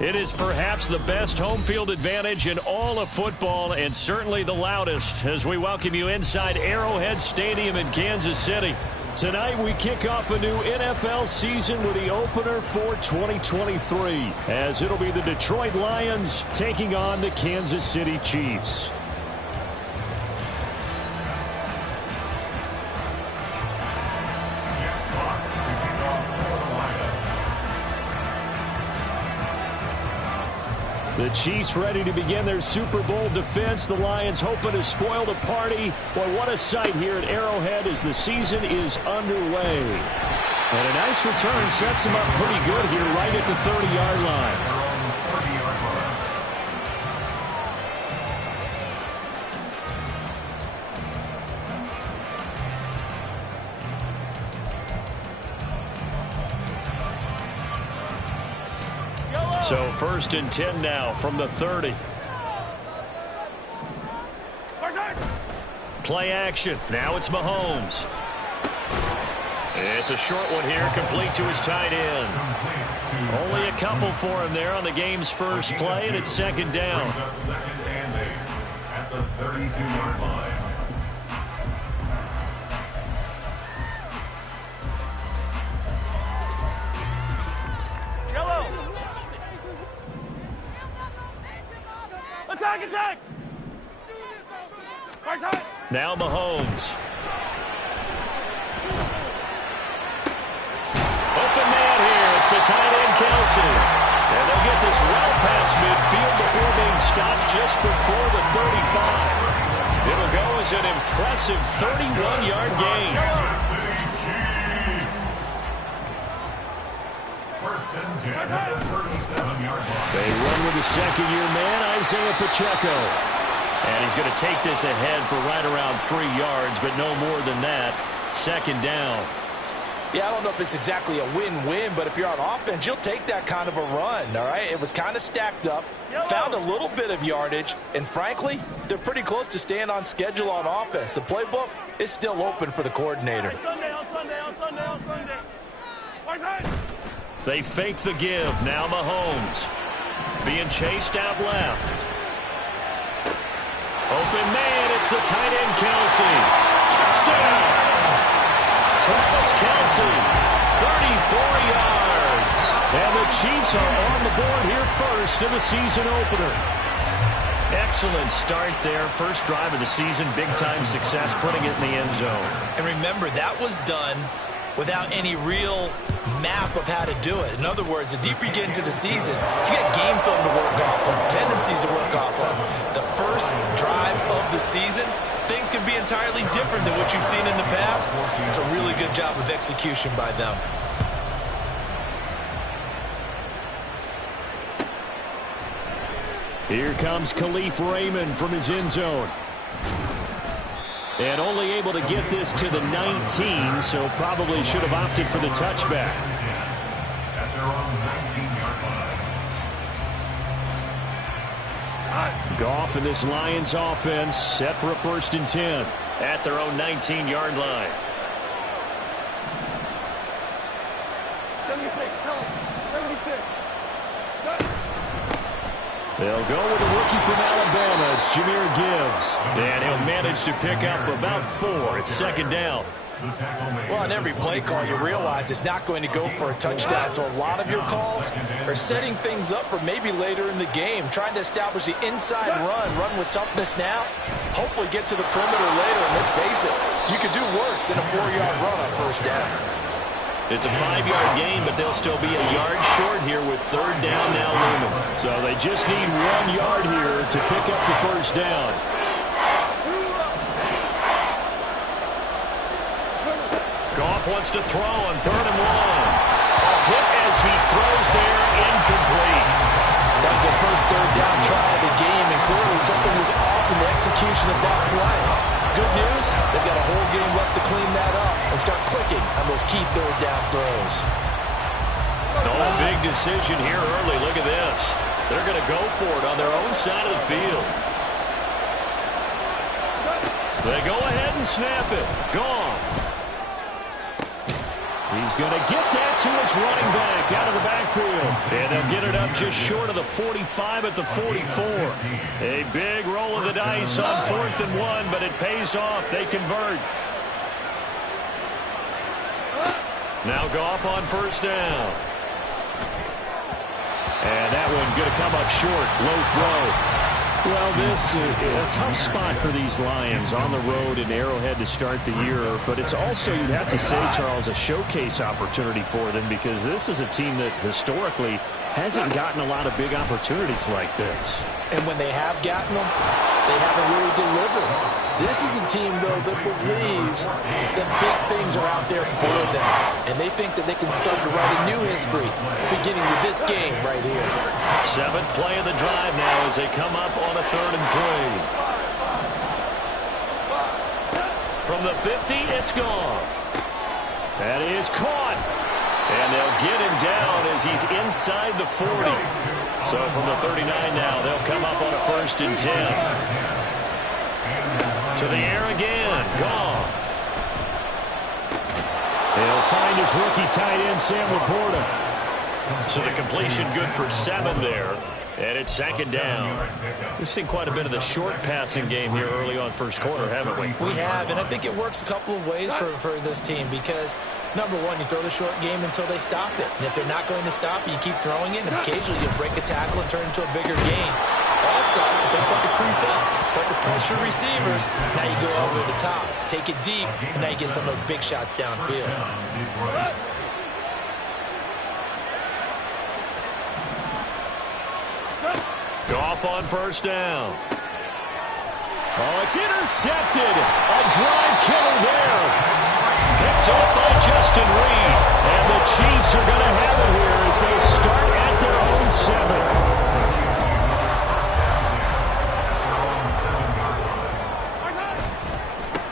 It is perhaps the best home field advantage in all of football, and certainly the loudest, as we welcome you inside Arrowhead Stadium in Kansas City. Tonight we kick off a new NFL season with the opener for 2023, as it'll be the Detroit Lions taking on the Kansas City Chiefs. The Chiefs ready to begin their Super Bowl defense. The Lions hoping to spoil the party. Boy, what a sight here at Arrowhead as the season is underway. And a nice return sets them up pretty good here right at the 30-yard line. So 1st and 10 now from the 30. Play action. Now it's Mahomes. It's a short one here, complete to his tight end. Only a couple for him there on the game's first play, and it's 2nd down. At the 32-yard line. Attack! Now Mahomes. Open man here. It's the tight end, Kelsey. And they'll get this well past midfield before being stopped just before the 35. It'll go as an impressive 31-yard gain. They run with the second-year man, Isaiah Pacheco. And he's going to take this ahead for right around 3 yards, but no more than that. 2nd down. Yeah, I don't know if it's exactly a win-win, but if you're on offense, you'll take that kind of a run, all right? It was kind of stacked up, found a little bit of yardage, and frankly, they're pretty close to staying on schedule on offense. The playbook is still open for the coordinator. They fake the give. Now Mahomes. Being chased out left. Open man. It's the tight end, Kelsey. Touchdown. Travis Kelsey. 34 yards. And the Chiefs are on the board here first in the season opener. Excellent start there. First drive of the season. Big-time success putting it in the end zone. And remember, that was done without any real map of how to do it. In other words, the deeper you get into the season, you get game film to work off of, tendencies to work off of. The first drive of the season, things can be entirely different than what you've seen in the past. It's a really good job of execution by them. Here comes Khalif Raymond from his end zone. And only able to get this to the 19, so probably should have opted for the touchback. Goff and this Lions offense set for a 1st and 10 at their own 19-yard line. They'll go with a rookie from Alabama. It's Jahmyr Gibbs. And he'll manage to pick up about 4. It's 2nd down. Well, on every play call, you realize it's not going to go for a touchdown. So a lot of your calls are setting things up for maybe later in the game, trying to establish the inside run with toughness now, hopefully get to the perimeter later. And let's face it, you could do worse than a 4-yard run on 1st down. It's a 5-yard gain, but they'll still be a yard short here with 3rd down now looming. So they just need 1 yard here to pick up the 1st down. Goff wants to throw on 3rd and 1. hit as he throws there, incomplete. That was the first third down try of the game, and clearly something was off in the execution of that play. Good news, they've got a whole game left to clean that up and start clicking on those key third down throws. Oh, a big decision here early. Look at this. They're going to go for it on their own side of the field. They go ahead and snap it. Gone. He's going to get that to his running back out of the backfield. And they'll get it up just short of the 45 at the 44. A big roll of the dice on 4th and 1, but it pays off. They convert. Now Goff on first down. And that one going to come up short. Low throw. Well, this is a tough spot for these Lions on the road in Arrowhead to start the year. But it's also, you'd have to say, Charles, a showcase opportunity for them because this is a team that historically hasn't gotten a lot of big opportunities like this. And when they have gotten them, they haven't really delivered. This is a team, though, that believes that big things are out there for them. And they think that they can start to write a new history, beginning with this game right here. 7th play of the drive now as they come up on a 3rd and 3. From the 50, it's Goff. That is caught. And they'll get him down as he's inside the 40. So from the 39 now, they'll come up on a 1st and 10. To the air again. Goff. He'll find his rookie tight end, Sam Laporta. So the completion good for 7 there. And it's 2nd down. We've seen quite a bit of the short passing game here early on first quarter, haven't we? We have, and I think it works a couple of ways for this team because, number one, you throw the short game until they stop it. And if they're not going to stop it, you keep throwing it, and occasionally you'll break a tackle and turn it into a bigger gain. Also, if they start to creep up, start to pressure receivers, now you go over the top, take it deep, and now you get some of those big shots downfield. Goff on first down. Oh, it's intercepted. A drive killer there. Picked up by Justin Reed. And the Chiefs are going to have it here as they start at their own 7.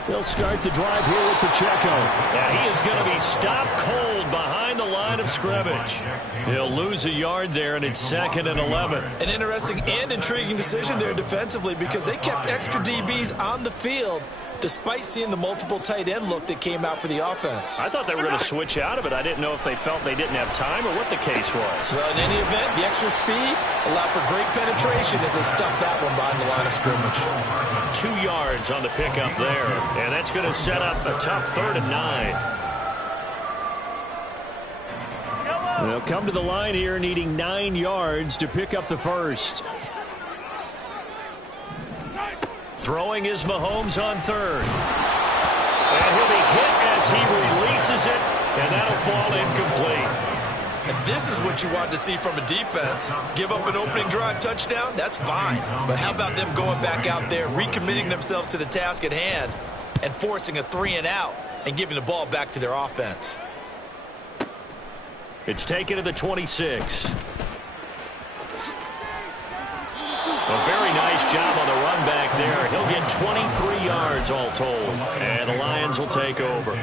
They'll start the drive here with Pacheco. And he is going to be stopped cold behind the line of scrimmage. He'll lose a yard there, and it's 2nd and 11. An interesting and intriguing decision there defensively because they kept extra DBs on the field despite seeing the multiple tight end look that came out for the offense. I thought they were going to switch out of it. I didn't know if they felt they didn't have time or what the case was. Well, in any event, the extra speed allowed for great penetration as they stuffed that one behind the line of scrimmage. 2 yards on the pickup there, and that's going to set up a tough 3rd and 9. They'll come to the line here needing 9 yards to pick up the first. Throwing is Mahomes on 3rd. And he'll be hit as he releases it, and that'll fall incomplete. And this is what you want to see from a defense. Give up an opening drive touchdown, that's fine. But how about them going back out there, recommitting themselves to the task at hand, and forcing a 3-and-out and giving the ball back to their offense? It's taken to the 26. A very nice job on the run back there. He'll get 23 yards all told. And the Lions will take over.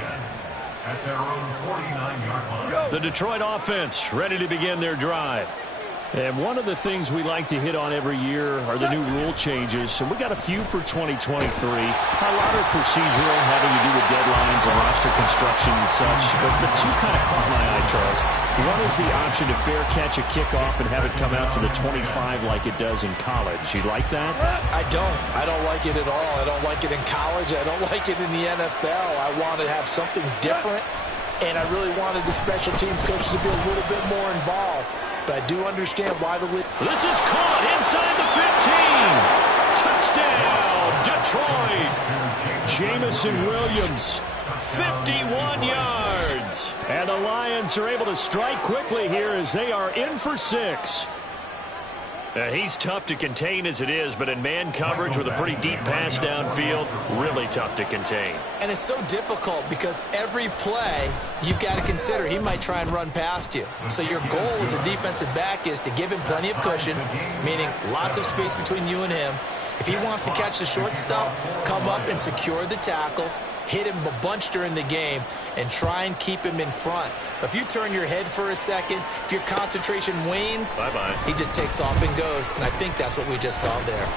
The Detroit offense ready to begin their drive. And one of the things we like to hit on every year are the new rule changes. And we got a few for 2023. A lot are procedural, having to do with deadlines and roster construction and such. But 2 kind of caught my eye, Charles. One is the option to fair catch a kickoff and have it come out to the 25 like it does in college. You like that? I don't. I don't like it at all. I don't like it in college. I don't like it in the NFL. I want to have something different, and I really wanted the special teams coaches to be a little bit more involved. But I do understand why the league. This is caught inside the 15. Touchdown, Detroit. Jamison Williams, 51 yards. And the Lions are able to strike quickly here as they are in for 6. He's tough to contain as it is, but in man coverage with a pretty deep pass downfield, really tough to contain. And it's so difficult because every play you've got to consider he might try and run past you. So your goal as a defensive back is to give him plenty of cushion, meaning lots of space between you and him. If he wants to catch the short stuff, come up and secure the tackle, hit him a bunch during the game, and try and keep him in front. But if you turn your head for a second, if your concentration wanes, bye-bye, he just takes off and goes, and I think that's what we just saw there.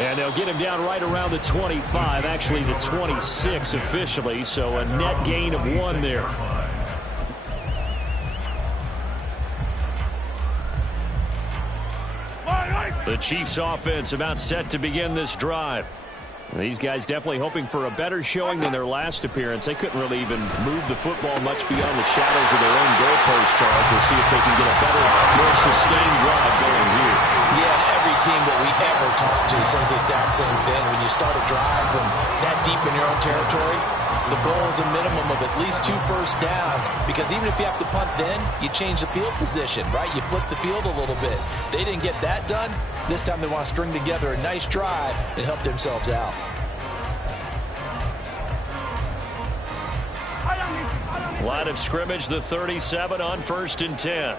And they'll get him down right around the 25, actually the 26 officially, so a net gain of 1 there. The Chiefs offense about set to begin this drive. These guys definitely hoping for a better showing than their last appearance. They couldn't really even move the football much beyond the shadows of their own goalpost, Charles. We'll see if they can get a better, more sustained drive going here. Yeah, every team that we ever talked to says the exact same thing. When you start a drive from that deep in your own territory, the goal is a minimum of at least 2 first downs, because even if you have to punt then, you change the field position, right? You flip the field a little bit. They didn't get that done. This time they want to string together a nice drive and help themselves out. Line of scrimmage, the 37 on 1st and 10.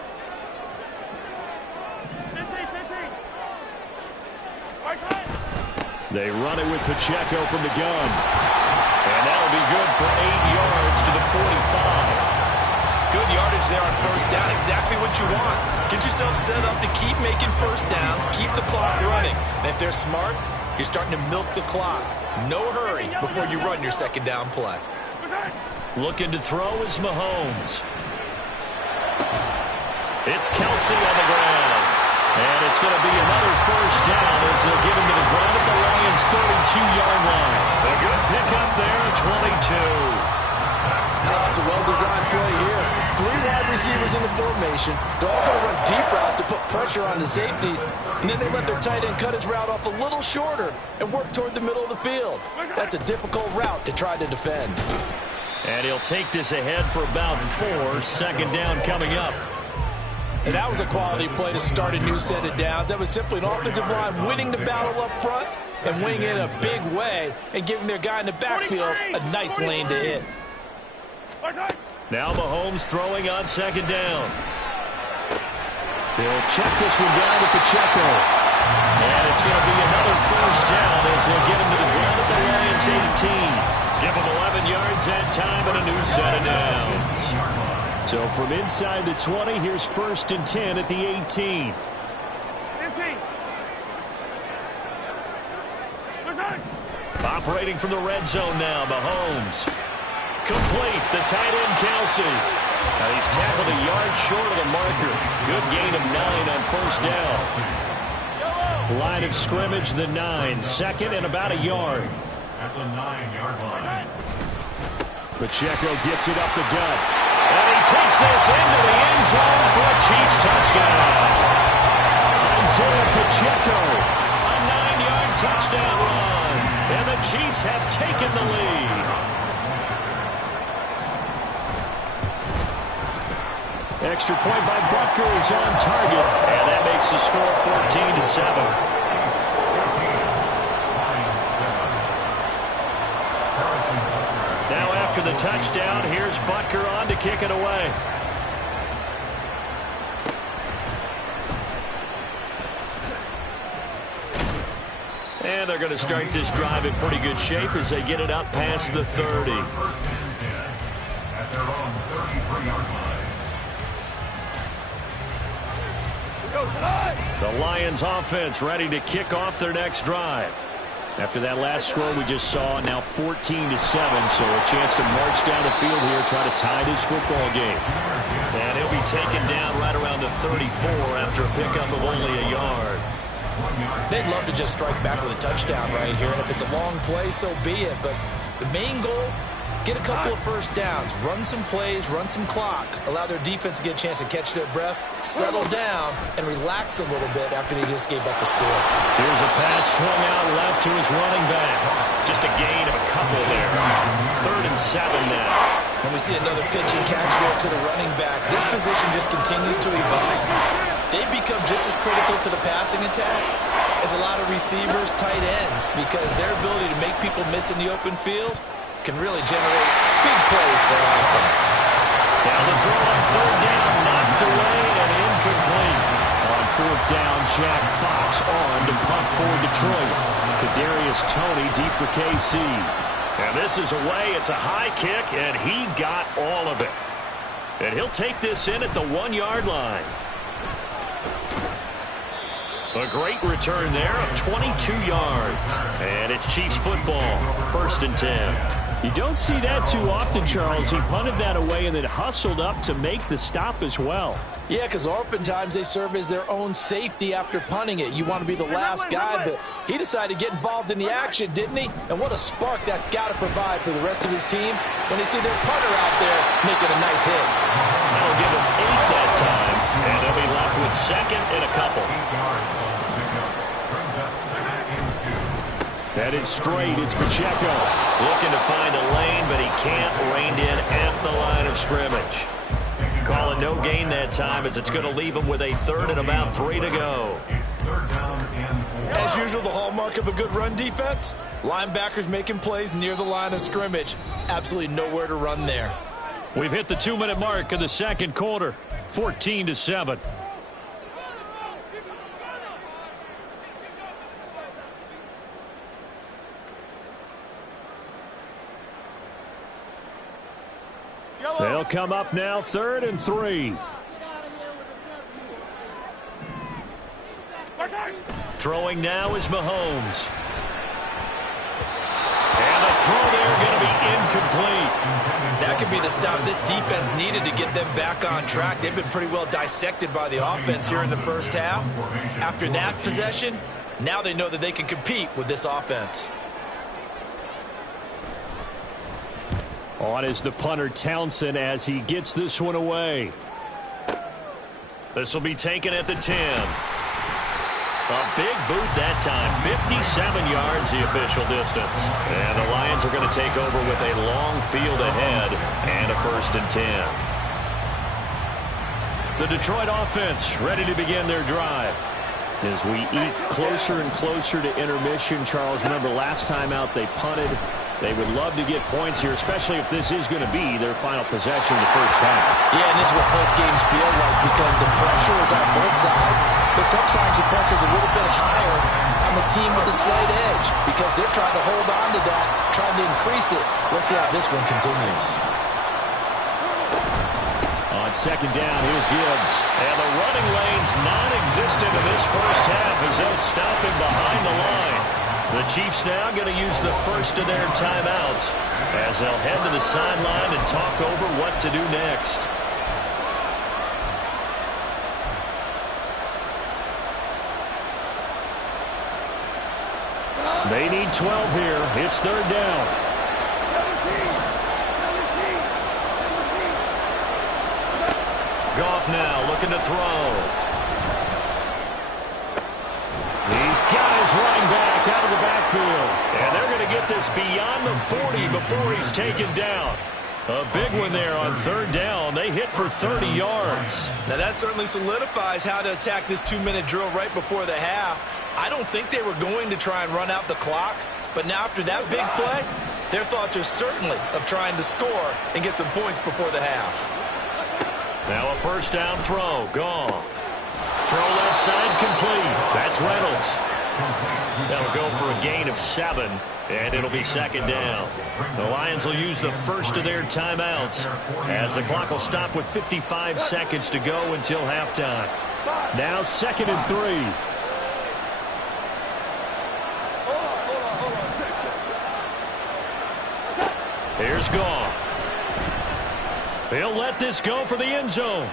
They run it with Pacheco from the gun. And that'll be good for 8 yards to the 45. Good yardage there on first down. Exactly what you want. Get yourself set up to keep making first downs, keep the clock running. And if they're smart, you're starting to milk the clock. No hurry before you run your second down play. Looking to throw is Mahomes. It's Kelsey on the ground. And it's going to be another first down as they'll get him to the ground at the Lions' 32-yard line. A good pickup there at 22. It's a well-designed play here. 3 wide receivers in the formation. They're all going to run deep routes to put pressure on the safeties. And then they let their tight end cut his route off a little shorter and work toward the middle of the field. That's a difficult route to try to defend. And he'll take this ahead for about 4. Second down coming up. And that was a quality play to start a new set of downs. That was simply an offensive line winning the battle up front and winning it in a big way and giving their guy in the backfield a nice lane to hit. Now Mahomes throwing on second down. They'll check this one down to Pacheco. And it's going to be another first down as they'll get him to the ground at the Lions' 18. Give him 11 yards that time and a new set of downs. So from inside the 20, here's 1st and 10 at the 18. 15. Operating from the red zone now, Mahomes. Complete, the tight end, Kelsey. Now he's tackled a yard short of the marker. Good gain of 9 on first down. Line of scrimmage, the 9. Second and about a yard. At the 9-yard line. Pacheco gets it up the gut. And he takes this into the end zone for a Chiefs touchdown. Isaiah Pacheco, a 9-yard touchdown run. And the Chiefs have taken the lead. Extra point by Butker is on target. And that makes the score 14-7. Now after the touchdown, here's Butker on to kick it away. And they're going to start this drive in pretty good shape as they get it up past the 30. At their own 33-yard line. The Lions offense ready to kick off their next drive. After that last score we just saw, now 14-7, so a chance to march down the field here, try to tie this football game. And he'll be taken down right around the 34 after a pickup of only a yard. They'd love to just strike back with a touchdown right here, and if it's a long play, so be it. But the main goal, get a couple of first downs, run some plays, run some clock, allow their defense to get a chance to catch their breath, settle down, and relax a little bit after they just gave up a score. Here's a pass swung out left to his running back. Just a gain of a couple there. 3rd and 7 now. And we see another pitch and catch there to the running back. This position just continues to evolve. they become just as critical to the passing attack as a lot of receivers, tight ends, because their ability to make people miss in the open field can really generate big plays for our offense. Now the throw on third down, knocked away and incomplete. On fourth down, Jack Fox on to punt for Detroit. Kadarius Toney deep for KC. And this is away. It's a high kick, and he got all of it. And he'll take this in at the 1-yard line. A great return there of 22 yards. And it's Chiefs football, 1st and 10. You don't see that too often, Charles. He punted that away and then hustled up to make the stop as well. Yeah, because oftentimes they serve as their own safety after punting it. You want to be the last guy, but he decided to get involved in the action, didn't he? And what a spark that's got to provide for the rest of his team when they see their punter out there making a nice hit. That'll give him 8 that time, and they'll be left with 2nd and a couple. Headed straight, it's Pacheco. Looking to find a lane, but he can't. Reined in at the line of scrimmage. Calling no gain that time as it's going to leave him with a 3rd and about 3 to go. As usual, the hallmark of a good run defense, linebackers making plays near the line of scrimmage. Absolutely nowhere to run there. We've hit the 2-minute mark of the second quarter, 14-7. They'll come up now, 3rd and 3. Throwing now is Mahomes. And the throw there going to be incomplete. That could be the stop this defense needed to get them back on track. They've been pretty well dissected by the offense here in the first half. After that possession, now they know that they can compete with this offense. On is the punter Townsend as he gets this one away. This will be taken at the 10. A big boot that time. 57 yards the official distance. And the Lions are going to take over with a long field ahead and a 1st and 10. The Detroit offense ready to begin their drive. As we eat closer and closer to intermission, Charles, remember last time out they punted. They would love to get points here, especially if this is going to be their final possession of the first half. Yeah, and this is what close games feel like because the pressure is on both sides, but sometimes the pressure is a little bit higher on the team with the slight edge because they're trying to hold on to that, trying to increase it. Let's see how this one continues. On 2nd down, here's Gibbs. And the running lane's non-existent in this first half as they'll stop him behind the line. The Chiefs now going to use the first of their timeouts as they'll head to the sideline and talk over what to do next. They need 12 here. It's 3rd down. Goff now looking to throw. These guys running back out of the backfield. And they're going to get this beyond the 40 before he's taken down. A big one there on 3rd down. They hit for 30 yards. Now that certainly solidifies how to attack this 2-minute drill right before the half. I don't think they were going to try and run out the clock. But now after that big play, their thoughts are certainly of trying to score and get some points before the half. Now a 1st down throw. Goff. Throw left side complete. That's Reynolds. That'll go for a gain of 7, and it'll be 2nd down. The Lions will use the first of their timeouts as the clock will stop with 55 seconds to go until halftime. Now 2nd and 3. Here's Goff. He'll let this go for the end zone.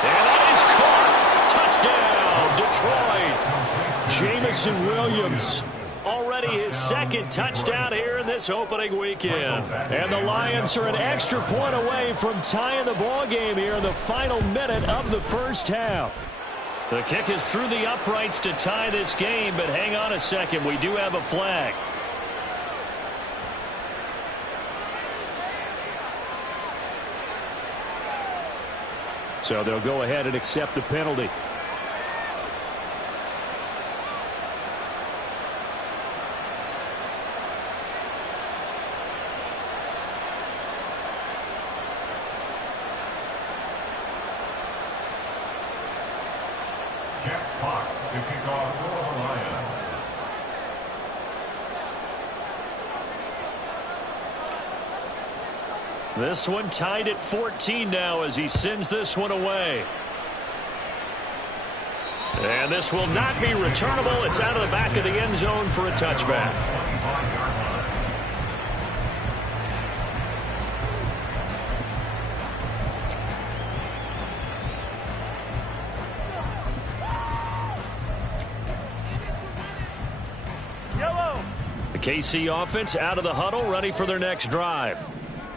And that is caught. Touchdown, Detroit. Jameson Williams, already his 2nd touchdown here in this opening weekend. And the Lions are an extra point away from tying the ball game here in the final minute of the first half. The kick is through the uprights to tie this game, but hang on a second. We do have a flag. So they'll go ahead and accept the penalty. Jack Fox to kick off for the Lions. This one tied at 14 now as he sends this one away. And this will not be returnable. It's out of the back of the end zone for a touchback. The KC offense out of the huddle, ready for their next drive.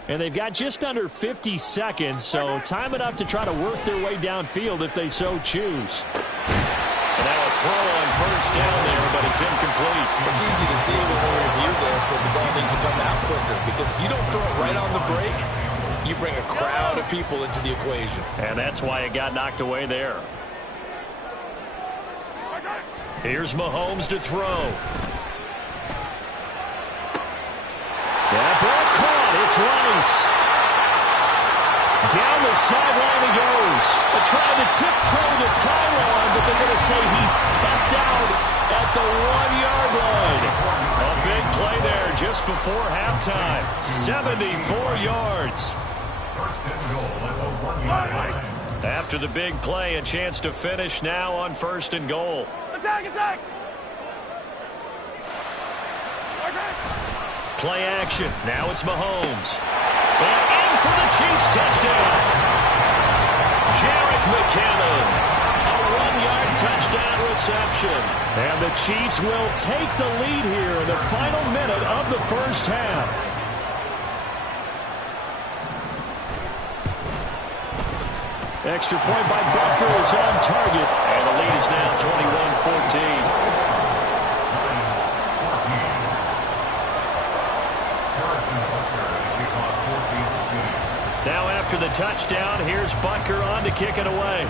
And they've got just under 50 seconds, so time enough to try to work their way downfield if they so choose. And now a throw on first down there, but it's incomplete. It's easy to see when we review this that the ball needs to come out quicker, because if you don't throw it right on the break, you bring a crowd of people into the equation. And that's why it got knocked away there. Here's Mahomes to throw. That ball caught. It's Rice. Down the sideline he goes. They tried to tiptoe the pylon, but they're going to say he stepped out at the 1-yard line. A big play there just before halftime. 74 yards. First and goal at the 1-yard line. After the big play, a chance to finish now on first and goal. Attack! Play action. Now it's Mahomes. And in for the Chiefs touchdown. Jerick McKinnon. A 1-yard touchdown reception. And the Chiefs will take the lead here in the final minute of the first half. Extra point by Butker is on target. And the lead is now 21-14. Now after the touchdown, here's Butker on to kick it away.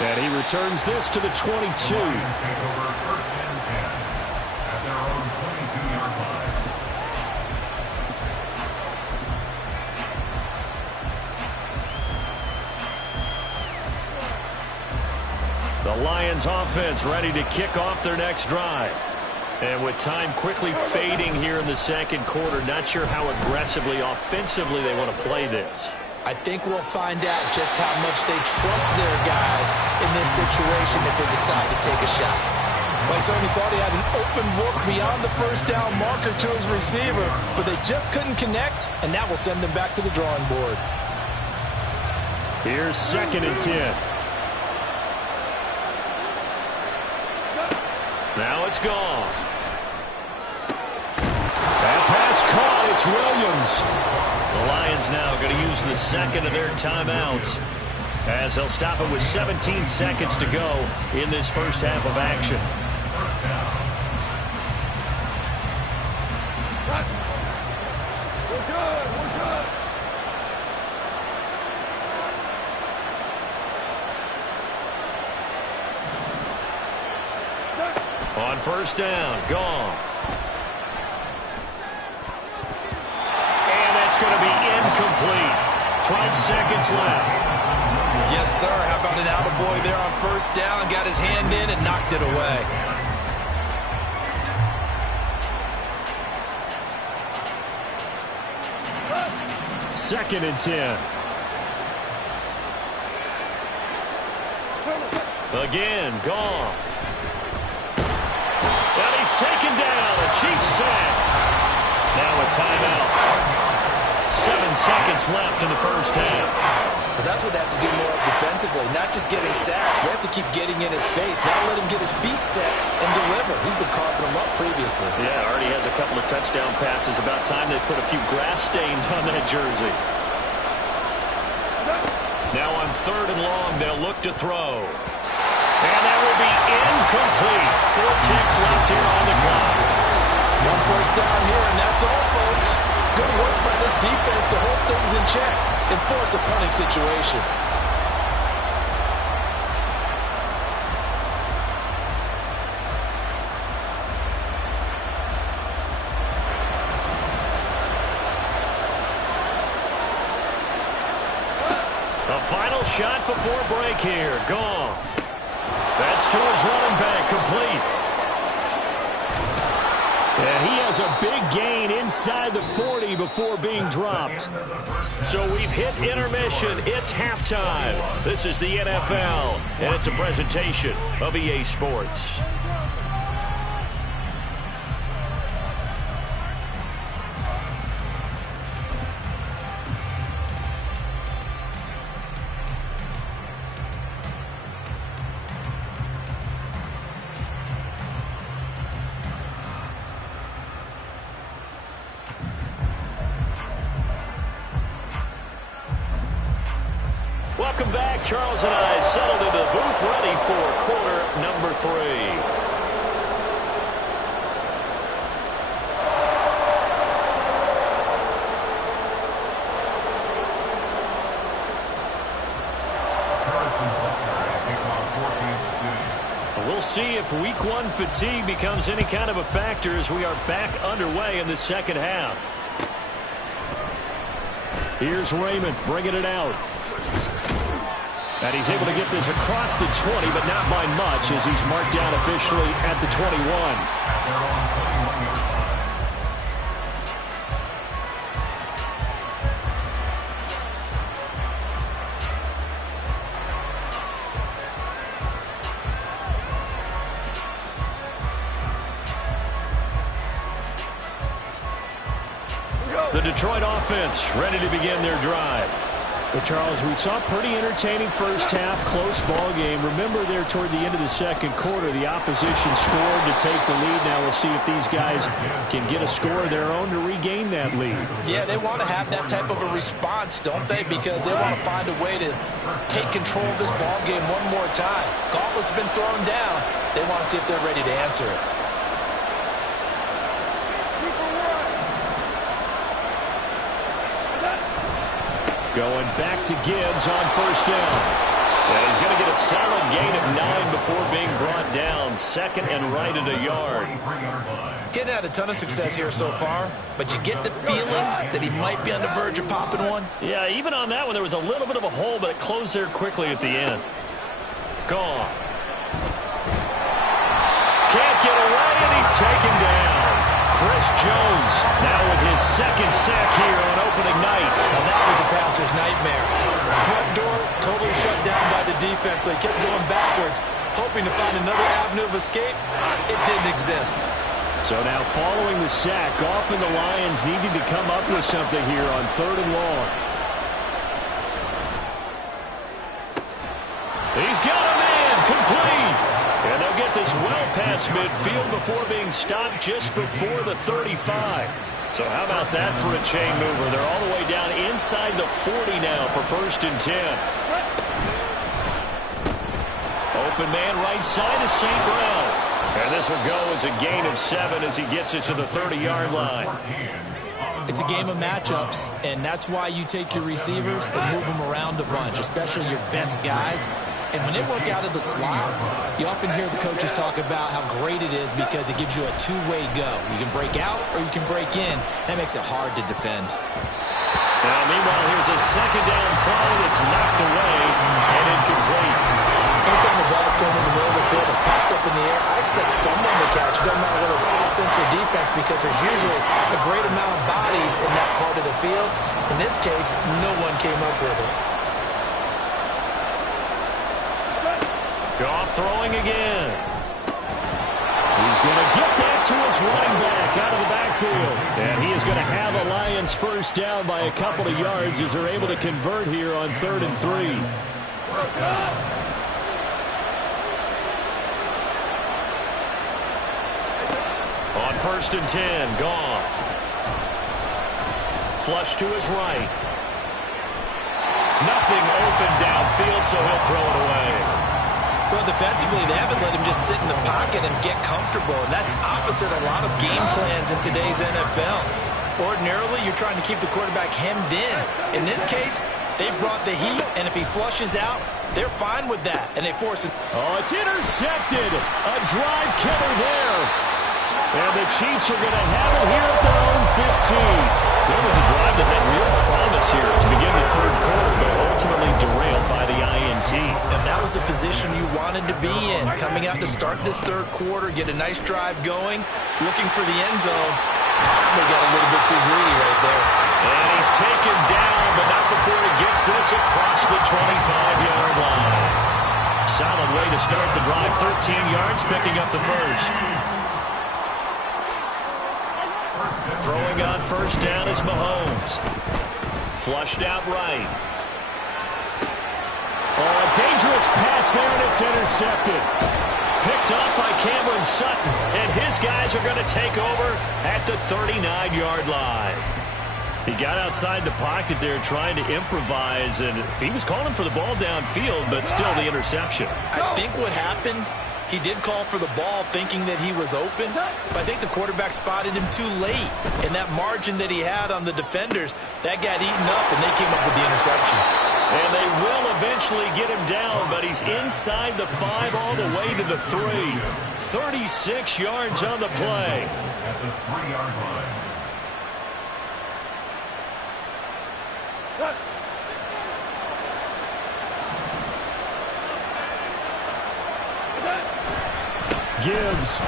And he returns this to the 22. The Lions offense ready to kick off their next drive. And with time quickly fading here in the second quarter, not sure how aggressively, offensively they want to play this. I think we'll find out just how much they trust their guys in this situation if they decide to take a shot. Well, he certainly thought he had an open look beyond the first down marker to his receiver, but they just couldn't connect, and that will send them back to the drawing board. Here's 2nd and 10. Now it's gone. That pass caught. It's Williams. The Lions now going to use the second of their timeouts as they'll stop it with 17 seconds to go in this first half of action. We're good. On first down, Goff. And that's going to be incomplete. 12 seconds left. Yes, sir. How about an attaboy there on first down? Got his hand in and knocked it away. Second and 10. Again, Goff. And he's taken down. A Chiefs sack. Now a timeout. 7 seconds left in the first half. But that's what they have to do more of defensively, not just getting sacks. We have to keep getting in his face. Now let him get his feet set and deliver. He's been coughing them up previously. Yeah, already has a couple of touchdown passes. About time they put a few grass stains on that jersey. Now on 3rd and long, they'll look to throw. And that will be incomplete. 4 ticks left here on the clock. One first down here, and that's all, folks. Good work by this defense to hold things in check and force a punting situation. The final shot before break here. Goff. That's to his running back, complete. And he has a big gain inside the 40 before being dropped. So we've hit intermission. It's halftime. This is the NFL, and it's a presentation of EA Sports. Welcome back. Charles and I settled into the booth, ready for quarter number 3. We'll see if week 1 fatigue becomes any kind of a factor as we are back underway in the second half. Here's Raymond bringing it out. And he's able to get this across the 20, but not by much as he's marked down officially at the 21. The Detroit offense ready to begin their drive. Well, Charles, we saw a pretty entertaining first half, close ball game. Remember there toward the end of the second quarter, the opposition scored to take the lead. Now we'll see if these guys can get a score of their own to regain that lead. Yeah, they want to have that type of a response, don't they? Because they want to find a way to take control of this ball game one more time. Gauntlet's been thrown down. They want to see if they're ready to answer it. Going back to Gibbs on first down. And he's going to get a solid gain of 9 before being brought down. Second and right at a yard. Getting had a ton of success here so far, but you get the feeling that he might be on the verge of popping one. Yeah, even on that one, there was a little bit of a hole, but it closed there quickly at the end. Gone. Can't get away, and he's taken down. Chris Jones now with his second sack here on opening night. Now that was a passer's nightmare. The front door totally shut down by the defense, so he kept going backwards, hoping to find another avenue of escape. It didn't exist. So now following the sack, Goff and the Lions needing to come up with something here on 3rd and long. He's got a man, complete. And they'll get this well past midfield before being stopped just before the 35. So how about that for a chain mover? They're all the way down inside the 40 now for 1st and 10. Open man right side is St. Brown. And this will go as a gain of 7 as he gets it to the 30-yard line. It's a game of matchups, and that's why you take your receivers and move them around a bunch, especially your best guys. And when they work out of the slot, you often hear the coaches talk about how great it is because it gives you a two-way go. You can break out or you can break in. That makes it hard to defend. Now, meanwhile, here's a second down throw that's knocked away and incomplete. Anytime the ball's thrown in the middle of the field, it's popped up in the air, I expect someone to catch. It doesn't matter whether it's offense or defense because there's usually a great amount of bodies in that part of the field. In this case, no one came up with it. Goff throwing again. He's going to get that to his running back out of the backfield. And he is going to have a Lions first down by a couple of yards as they're able to convert here on 3rd and 3. On 1st and 10, Goff. Flush to his right. Nothing open downfield, so he'll throw it away. Well, defensively, they haven't let him just sit in the pocket and get comfortable, and that's opposite a lot of game plans in today's NFL. Ordinarily, you're trying to keep the quarterback hemmed in. In this case, they brought the heat, and if he flushes out, they're fine with that, and they force it. Oh, it's intercepted. A drive killer there. And the Chiefs are going to have it here at their own 15. So it was a drive that had real promise here to begin the third quarter, but ultimately derailed by the INT. And that was the position you wanted to be in. Coming out to start this third quarter, get a nice drive going, looking for the end zone. Possibly got a little bit too greedy right there. And he's taken down, but not before he gets this across the 25-yard line. Solid way to start the drive. 13 yards, picking up the first. Throwing on first down is Mahomes. Flushed out right. Oh, a dangerous pass there, and it's intercepted. Picked up by Cameron Sutton, and his guys are going to take over at the 39-yard line. He got outside the pocket there trying to improvise, and he was calling for the ball downfield, but still the interception. I think what happened, he did call for the ball thinking that he was open, but I think the quarterback spotted him too late. And that margin that he had on the defenders, that got eaten up, and they came up with the interception. And they will eventually get him down, but he's inside the 5 all the way to the 3. 36 yards on the play. At the 3-yard line. Gibbs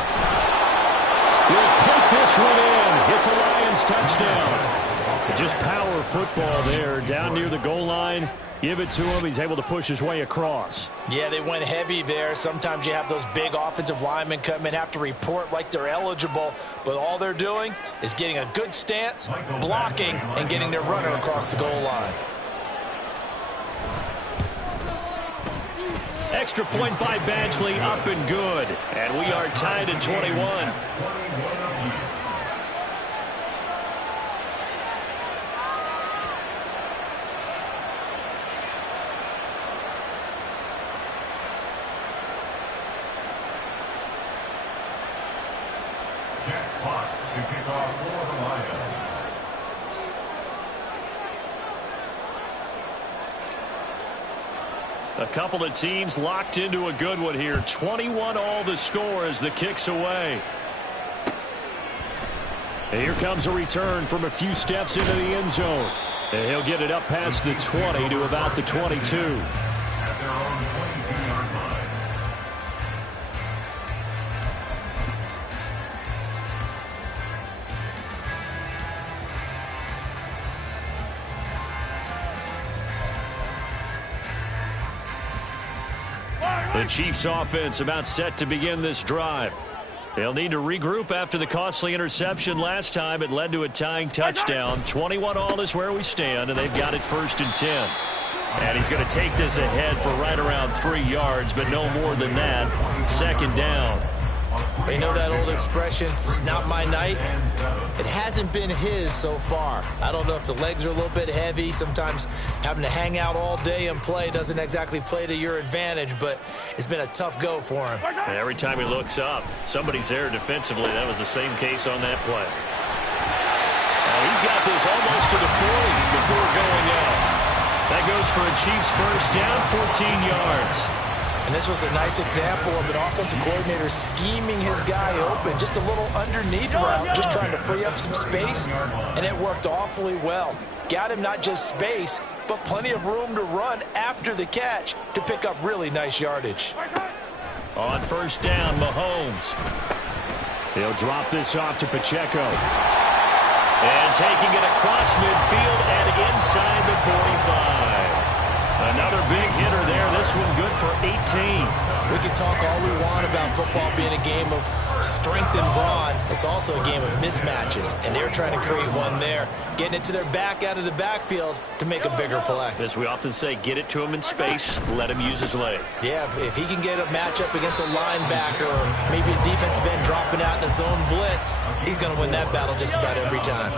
will take this one in. It's a Lions touchdown. Just power football there down near the goal line. Give it to him. He's able to push his way across. Yeah, they went heavy there. Sometimes you have those big offensive linemen come in, have to report like they're eligible, but all they're doing is getting a good stance, blocking, and getting their runner across the goal line. Extra point by Badgley, up and good. And we are tied at 21. Jack Potts to kick off for the Lions. A couple of teams locked into a good one here. 21 all the score as the kick's away. And here comes a return from a few steps into the end zone. And he'll get it up past the 20 to about the 22. At their own 22-yard line. The Chiefs offense about set to begin this drive. They'll need to regroup after the costly interception last time. It led to a tying touchdown. 21 all is where we stand, and they've got it 1st and 10. And he's going to take this ahead for right around 3 yards, but no more than that. 2nd down. You know that old expression, it's not my night? It hasn't been his so far. I don't know if the legs are a little bit heavy. Sometimes having to hang out all day and play doesn't exactly play to your advantage, but it's been a tough go for him. And every time he looks up, somebody's there defensively. That was the same case on that play. Now he's got this almost to the 40 before going out. That goes for a Chiefs first down, 14 yards. And this was a nice example of an offensive coordinator scheming his guy open. Just a little underneath route, just trying to free up some space, and it worked awfully well. Got him not just space, but plenty of room to run after the catch to pick up really nice yardage. On first down, Mahomes. He'll drop this off to Pacheco. And taking it across midfield and inside the 45. Another big hitter there. This one good for 18. We can talk all we want about football being a game of strength and brawn. It's also a game of mismatches, and they're trying to create one there. Getting it to their back out of the backfield to make a bigger play. As we often say, get it to him in space, let him use his leg. Yeah, if he can get a matchup against a linebacker or maybe a defensive end dropping out in a zone blitz, he's going to win that battle just about every time.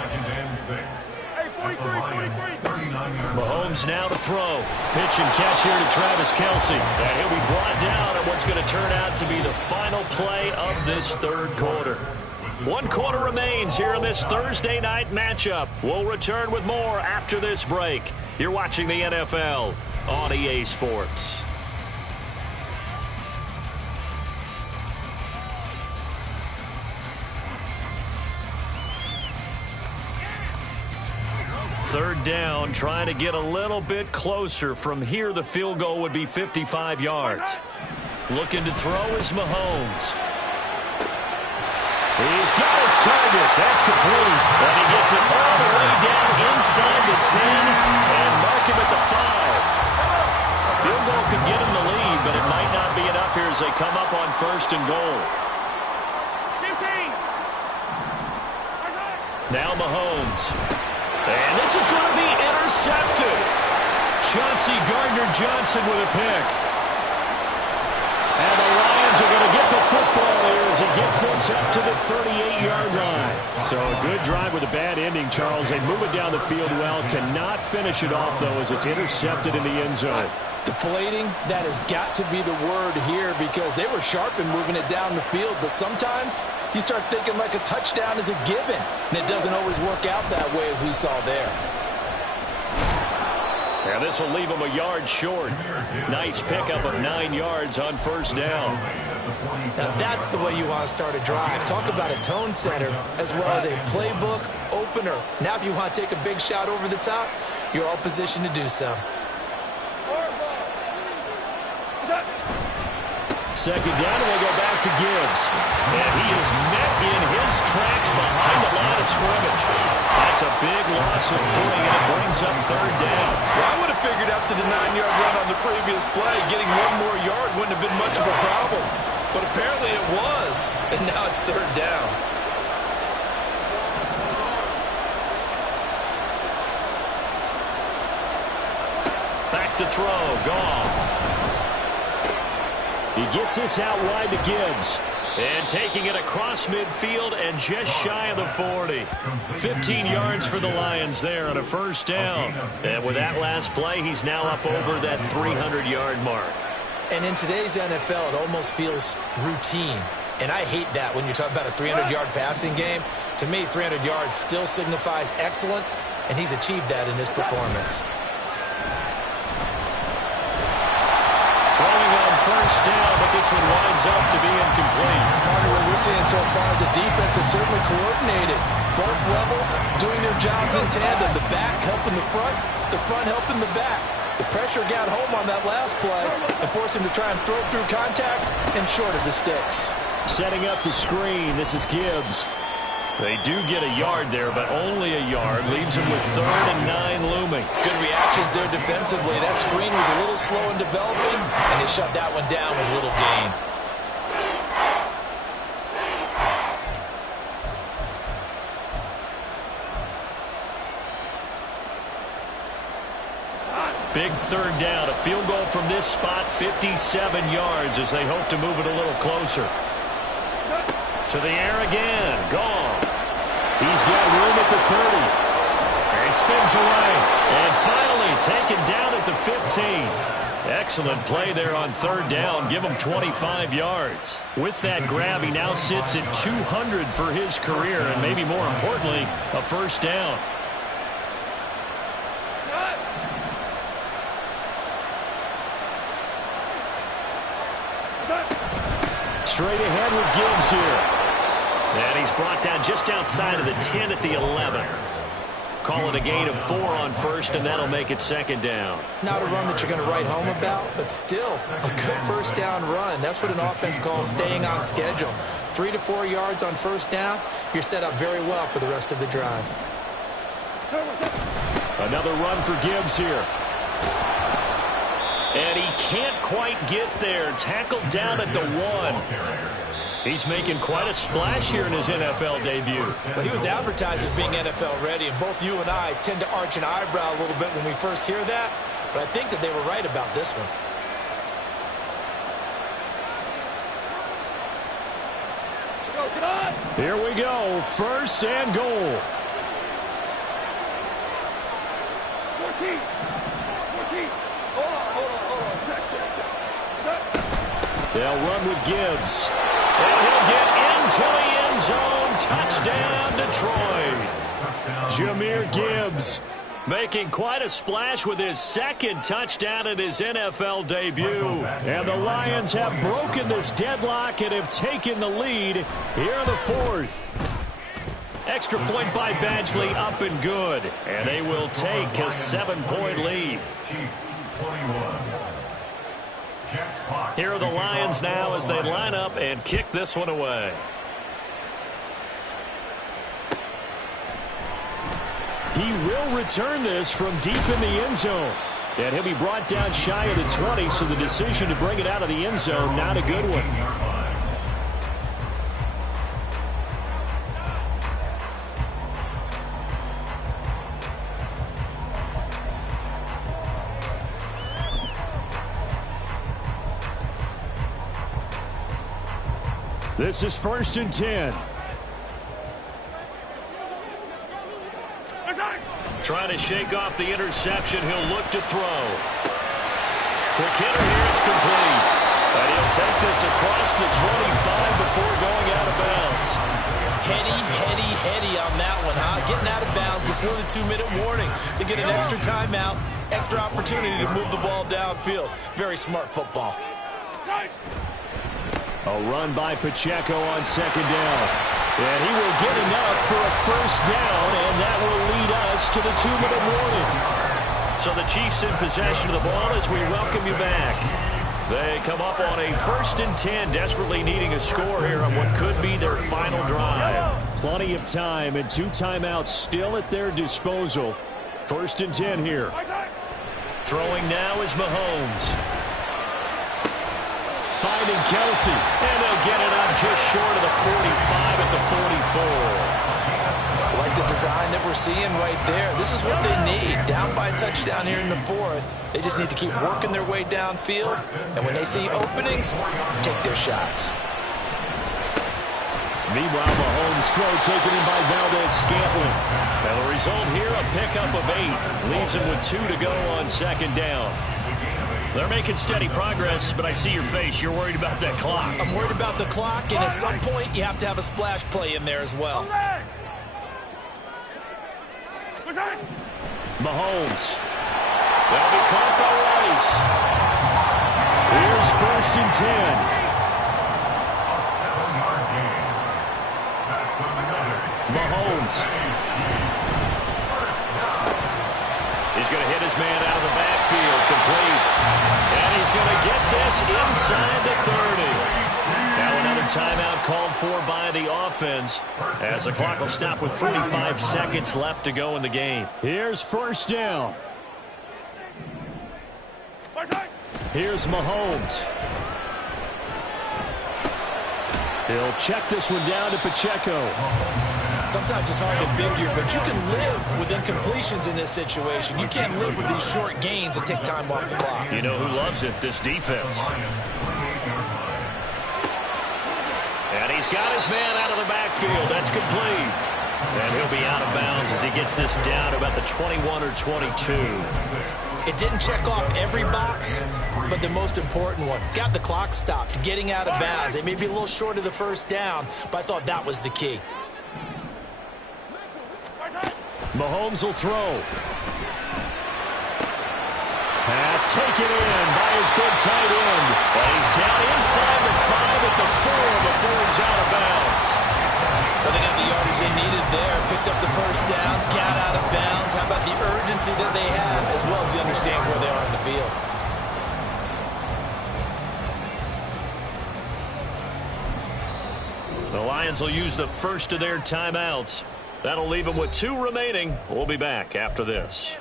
Mahomes now to throw. Pitch and catch here to Travis Kelce. And he'll be brought down at what's going to turn out to be the final play of this third quarter. 1 quarter remains here in this Thursday night matchup. We'll return with more after this break. You're watching the NFL on EA Sports. Third down, trying to get a little bit closer. From here, the field goal would be 55 yards. Looking to throw is Mahomes. He's got his target. That's complete. And he gets it all the way down inside the 10 and mark him at the 5. A field goal could get him the lead, but it might not be enough here as they come up on 1st and goal. Now Mahomes. And this is going to be intercepted. Chauncey Gardner-Johnson with a pick. And the Lions are going to get the football here as he gets this up to the 38-yard line. So a good drive with a bad ending, Charles. They move it down the field well. Cannot finish it off, though, as it's intercepted in the end zone. Deflating, that has got to be the word here because they were sharp in moving it down the field, but sometimes you start thinking like a touchdown is a given, and it doesn't always work out that way as we saw there. And this will leave him a yard short. Nice pickup of 9 yards on 1st down. Now that's the way you want to start a drive. Talk about a tone setter as well as a playbook opener. Now if you want to take a big shot over the top, you're all positioned to do so. Second down, and they go back to Gibbs. And he is met in his tracks behind the line of scrimmage. That's a big loss of footing, and it brings up 3rd down. Well, I would have figured after the 9-yard run on the previous play, getting 1 more yard wouldn't have been much of a problem. But apparently it was, and now it's 3rd down. Back to throw, Goff. He gets this out wide to Gibbs. And taking it across midfield and just shy of the 40. 15 yards for the Lions there on a 1st down. And with that last play, he's now up over that 300-yard mark. And in today's NFL, it almost feels routine. And I hate that when you talk about a 300-yard passing game. To me, 300 yards still signifies excellence, and he's achieved that in this performance. Throwing on 1st down, but this one winds up to be incomplete. Partner, what we're seeing so far is the defense is certainly coordinated. Both levels doing their jobs in tandem. The back helping the front helping the back. The pressure got home on that last play and forced him to try and throw through contact and short of the sticks. Setting up the screen, this is Gibbs. They do get a yard there, but only a yard. Leaves him with 3rd and 9 looming. Good reactions there defensively. That screen was a little slow in developing, and they shut that one down with little gain. Big 3rd down. A field goal from this spot, 57 yards as they hope to move it a little closer. To the air again. Goff. He's got room at the 30. And he spins away. And finally taken down at the 15. Excellent play there on 3rd down. Give him 25 yards. With that grab, he now sits at 200 for his career. And maybe more importantly, a 1st down. Straight ahead with Gibbs here. And he's brought down just outside of the 10 at the 11. Call it a gain of 4 on 1st, and that'll make it 2nd down. Not a run that you're going to write home about, but still a good 1st down run. That's what an offense calls staying on schedule. 3 to 4 yards on 1st down, you're set up very well for the rest of the drive. Another run for Gibbs here. And he can't quite get there. Tackled down at the 1. He's making quite a splash here in his NFL debut. Well, he was advertised as being NFL ready, and both you and I tend to arch an eyebrow a little bit when we first hear that, but I think that they were right about this one. Here we go, 1st and goal. 14. They'll run with Gibbs. And he'll get into the end zone. Touchdown, Detroit. Jahmyr Gibbs making quite a splash with his second touchdown in his NFL debut. And the Lions have broken this deadlock and have taken the lead here in the fourth. Extra point by Badgley, up and good. And they will take a 7-point lead. Chiefs 21. Jack Here are the Lions now as they line up and kick this one away. He will return this from deep in the end zone. And he'll be brought down shy of the 20, so the decision to bring it out of the end zone, not a good one. This is 1st and 10. Trying to shake off the interception. He'll look to throw. Quick hitter here. It's complete. And he'll take this across the 25 before going out of bounds. Heady on that one, huh? Getting out of bounds before the 2-minute warning. They get an extra timeout, extra opportunity to move the ball downfield. Very smart football. A run by Pacheco on 2nd down. And he will get enough for a 1st down, and that will lead us to the 2-minute warning. So the Chiefs in possession of the ball as we welcome you back. They come up on a 1st and 10, desperately needing a score here on what could be their final drive. Plenty of time and 2 timeouts still at their disposal. 1st and 10 here. Throwing now is Mahomes. Finding Kelsey. And they'll get it up just short of the 45 at the 44. I like the design that we're seeing right there. This is what they need. Down by a touchdown here in the 4th. They just need to keep working their way downfield. And when they see openings, take their shots. Meanwhile, Mahomes' throw taken in by Valdez-Scantling. And the result here, a pickup of 8. Leaves him with 2 to go on 2nd down. They're making steady progress, but I see your face. You're worried about that clock. I'm worried about the clock, and at some point, you have to have a splash play in there as well. Mahomes. That'll be caught by Rice. Here's 1st and 10. Mahomes. He's going to hit his man out of the backfield, complete. And he's going to get this inside the 30. Now another timeout called for by the offense as the clock will stop with 45 seconds left to go in the game. Here's 1st down. Here's Mahomes. He'll check this one down to Pacheco. Sometimes it's hard to figure, but you can live with incompletions in this situation. You can't live with these short gains that take time off the clock. You know who loves it? This defense. And he's got his man out of the backfield. That's complete. And he'll be out of bounds as he gets this down to about the 21 or 22. It didn't check off every box, but the most important one. Got the clock stopped, getting out of bounds. They may be a little short of the 1st down, but I thought that was the key. Mahomes will throw. Pass taken in by his big tight end. But he's down inside the 5 at the 4 before he's out of bounds. Well, they got the yardage they needed there. Picked up the 1st down, got out of bounds. How about the urgency that they have, as well as they understand where they are in the field? The Lions will use the first of their timeouts. That'll leave them with 2 remaining. We'll be back after this.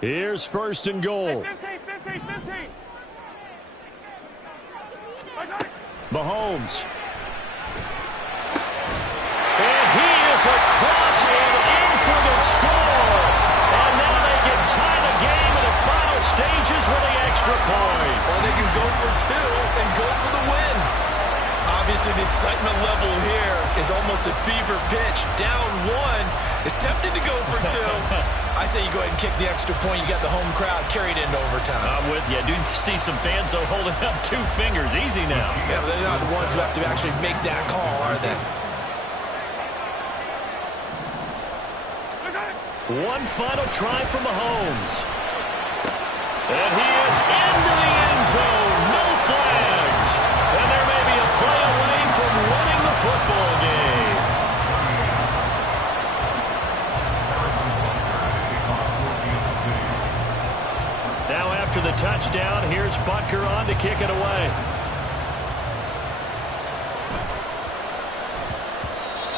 Here's 1st and goal. 15. Mahomes. And he is across and in for the score. And now they can tie the game in the final stages with the extra point. Or they can go for 2 and go for the win. Obviously, Obviously, the excitement level here is almost a fever pitch. Down one, is tempted to go for two. I say you go ahead and kick the extra point. You got the home crowd carried into overtime. I'm with you. I do see some fans, though, holding up 2 fingers. Easy now. Yeah, but they're not the ones who have to actually make that call, are they? One final try from Mahomes. And he is into the end zone. No flags. And there may be a play away from winning the football game. Now after the touchdown, here's Butker on to kick it away.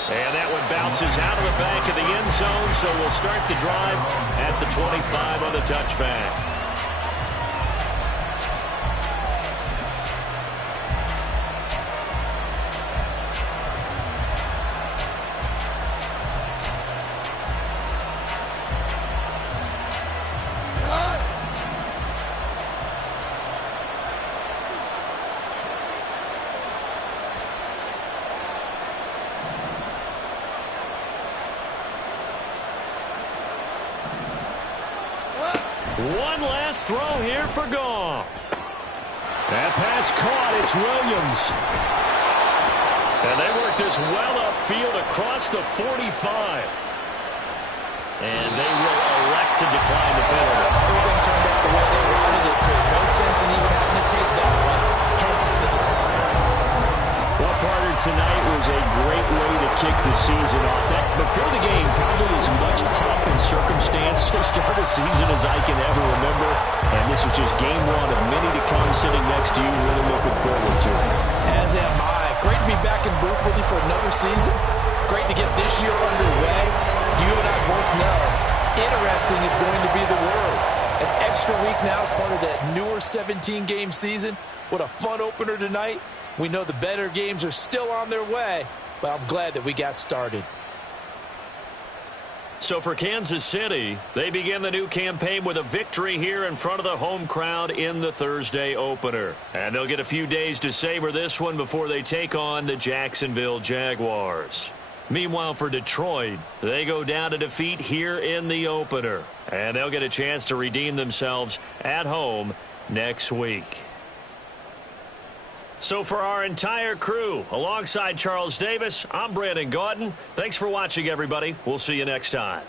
And that one bounces out of the back of the end zone, so we'll start the drive at the 25 on the touchback. One last throw here for Goff. That pass caught. It's Williams. And they work this well upfield across the 45. And they will elect to decline the penalty. Everything turned out the way they wanted it to. No sense in even having to take that one. Hence the decline. Well, Carter, tonight was a great way to kick the season off. That before the game, probably as much pomp and circumstance to start a season as I can ever remember. And this is just game one of many to come sitting next to you. Really looking forward to it. As am I. Great to be back in booth with you for another season. Great to get this year underway. You and I both know interesting is going to be the word. An extra week now as part of that newer 17-game season. What a fun opener tonight. We know the better games are still on their way, but I'm glad that we got started. So for Kansas City, they begin the new campaign with a victory here in front of the home crowd in the Thursday opener. And they'll get a few days to savor this one before they take on the Jacksonville Jaguars. Meanwhile, for Detroit, they go down to defeat here in the opener. And they'll get a chance to redeem themselves at home next week. So for our entire crew, alongside Charles Davis, I'm Brandon Gaudin. Thanks for watching, everybody. We'll see you next time.